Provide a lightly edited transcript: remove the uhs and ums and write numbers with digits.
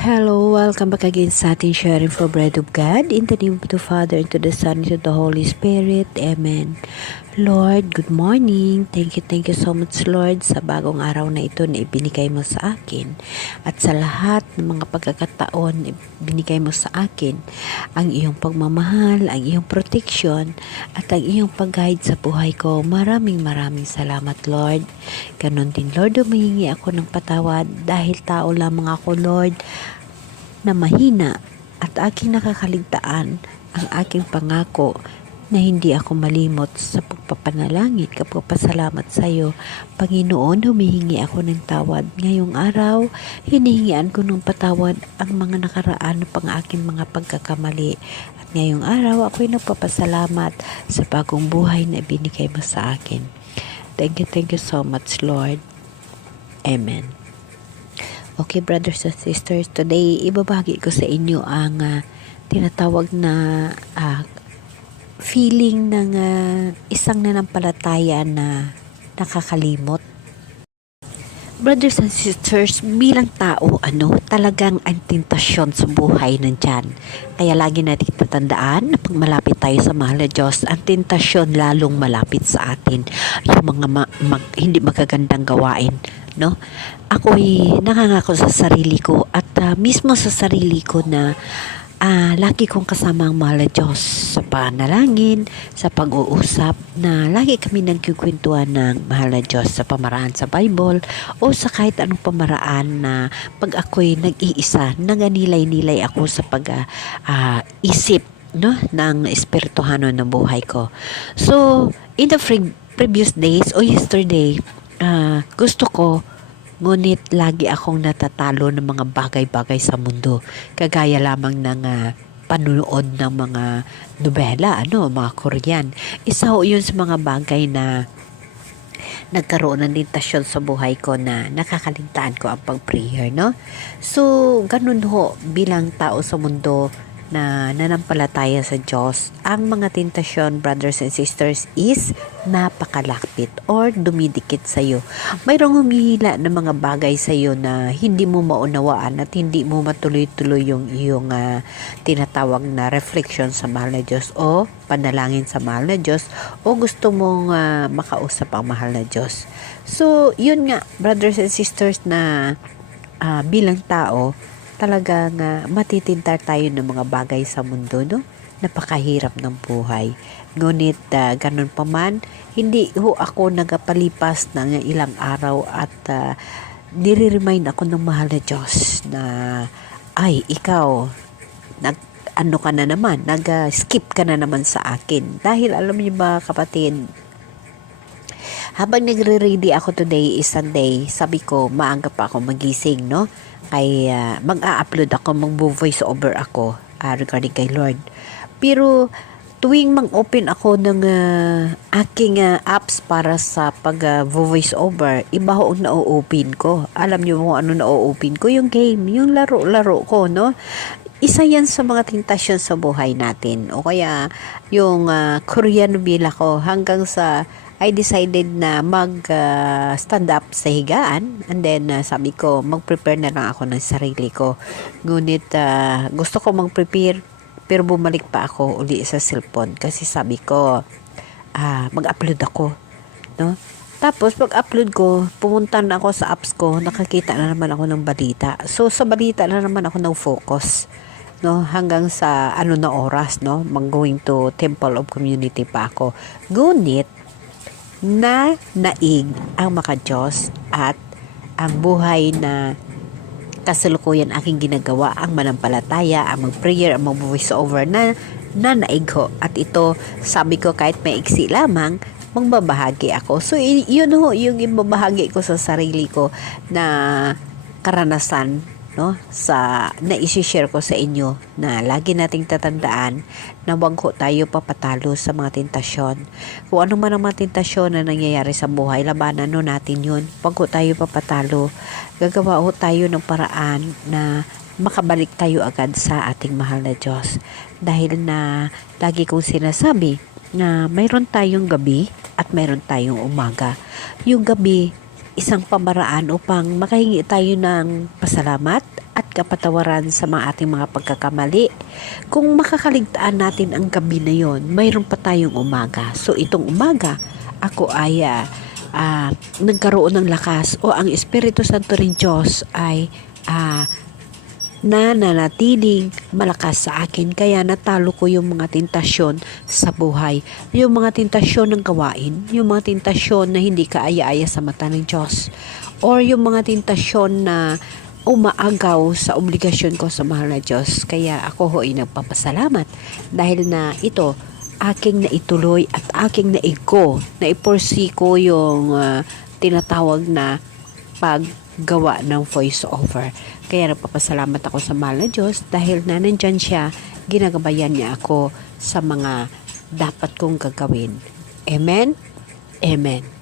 Hello, welcome back again sa ating sharing for bread of God. In the name of the Father, and to the Son, and to the Holy Spirit. Amen. Lord, good morning. Thank you so much, Lord, sa bagong araw na ito na ibinigay mo sa akin. At sa lahat ng mga pagkakataon ibinigay mo sa akin, ang iyong pagmamahal, ang iyong protection, at ang iyong pag-guide sa buhay ko. Maraming salamat, Lord. Ganon din, Lord, humihingi ako ng patawad dahil tao lamang ako, Lord, na mahina at aking nakakaligtaan ang aking pangako na hindi ako malimot sa pagpapanalangin, kapagpasalamat sa iyo. Panginoon, humihingi ako ng tawad. Ngayong araw, hinihingian ko ng patawad ang mga nakaraan pang aking mga pagkakamali. At ngayong araw, ako'y nagpapasalamat sa bagong buhay na binigay mo sa akin. Thank you so much, Lord. Amen. Okay, brothers and sisters, today ibabahagi ko sa inyo ang tinatawag na feeling ng isang nanampalataya na nakakalimot. Brothers and sisters, bilang tao, talagang ang tentasyon sa buhay nandyan. Kaya lagi natin tatandaan na pag malapit tayo sa mahal na Diyos, ang tentasyon lalong malapit sa atin. Yung mga hindi magagandang gawain, no? Ako'y nakangako sa sarili ko at mismo sa sarili ko na lagi kong kasama ang mahal na Diyos sa panalangin, sa pag-uusap, na lagi kami nagkukwentuhan ng mahal na Diyos sa pamaraan sa Bible o sa kahit anong pamaraan na pag ako'y nag-iisa, naganilay-nilay ako sa pag-isip ng espirituhano ng buhay ko. So, in the previous days o yesterday, gusto ko, ngunit lagi akong natatalo ng mga bagay-bagay sa mundo. Kagaya lamang ng panunood ng mga nobela, mga Korean. Isa ho yun sa mga bagay na nagkaroon ng tentasyon sa buhay ko na nakakaligtaan ko ang pag-prayer, no? So, ganun ho, bilang tao sa mundo na nanampalataya sa Diyos, ang mga tentasyon, brothers and sisters, is napakalapit or dumidikit sa iyo. Mayroong humihila ng mga bagay sa iyo na hindi mo maunawaan at hindi mo matuloy-tuloy yung iyong tinatawag na reflection sa mahal na Diyos o panalangin sa mahal na Diyos o gusto mong makausap ang mahal na Diyos. So, yun nga, brothers and sisters, na bilang tao, talagang matitintar tayo ng mga bagay sa mundo, no? Napakahirap ng buhay. Ngunit ganun pa man, hindi ho ako nagpalipas ng ilang araw at nire-remind ako ng mahal na Diyos na ay, ikaw, ka na naman, nag-skip ka na naman sa akin. Dahil alam niyo ba, kapatid, habang nagre-ready ako today is Sunday, sabi ko, maaga pa ako magising, no? Ay mag-a-upload ako, mag-voice over ako regarding kay Lord. Pero tuwing mag-open ako ng aking apps para sa pag-voice over, iba ho ang na-open ko. Alam niyo kung ano na-open ko? Yung game, yung laro-laro ko, no? Isa yan sa mga tentasyon sa buhay natin. O kaya yung Korean novela ko hanggang sa I decided na stand up sa higaan, and then sabi ko mag-prepare na lang ako ng sarili ko. Ngunit gusto ko mag-prepare pero bumalik pa ako uli sa cellphone kasi sabi ko mag-upload ako, no? Tapos pag-upload ko, pumunta na ako sa apps ko, nakakita na naman ako ng balita. So sa balita na naman ako nag-focus, no, hanggang sa na oras, no, mag-going to Temple of Community pa ako. Ngunit na naig ang maka-Diyos at ang buhay na kasalukuyan aking ginagawa, ang manampalataya, ang mag-prayer, ang mag-voice over na naig ho. At ito, sabi ko, kahit may iksi lamang, magbabahagi ako. So, yun ho, yung ibabahagi ko sa sarili ko na karanasan, no, na isi-share ko sa inyo, na lagi nating tatandaan na wag ho tayo papatalo sa mga tentasyon. Kung ano man ang mga tentasyon na nangyayari sa buhay, labanan natin yun. Wag ho tayo papatalo. Gagawa ho tayo ng paraan na makabalik tayo agad sa ating mahal na Diyos. Dahil na lagi kong sinasabi na mayroon tayong gabi at mayroon tayong umaga. Yung gabi, isang pamaraan upang makahingi tayo ng pasalamat at kapatawaran sa mga ating mga pagkakamali. Kung makakaligtaan natin ang gabi na yon, mayroon pa tayong umaga. So itong umaga, ako ay nagkaroon ng lakas o ang Espiritu Santo rin Diyos ay nananatiling malakas sa akin, kaya natalo ko yung mga tentasyon sa buhay, yung mga tentasyon ng gawain, yung mga tentasyon na hindi kaaya-aya sa mata ng Diyos, or yung mga tentasyon na umaagaw sa obligasyon ko sa mahal na Diyos. Kaya ako ho'y nagpapasalamat dahil na ito aking naituloy at aking naigo, naiporsi ko yung tinatawag na paggawa ng voice over. Kaya nagpapasalamat ako sa mahal na Diyos dahil na nandyan siya, ginagabayan niya ako sa mga dapat kong gagawin. Amen? Amen.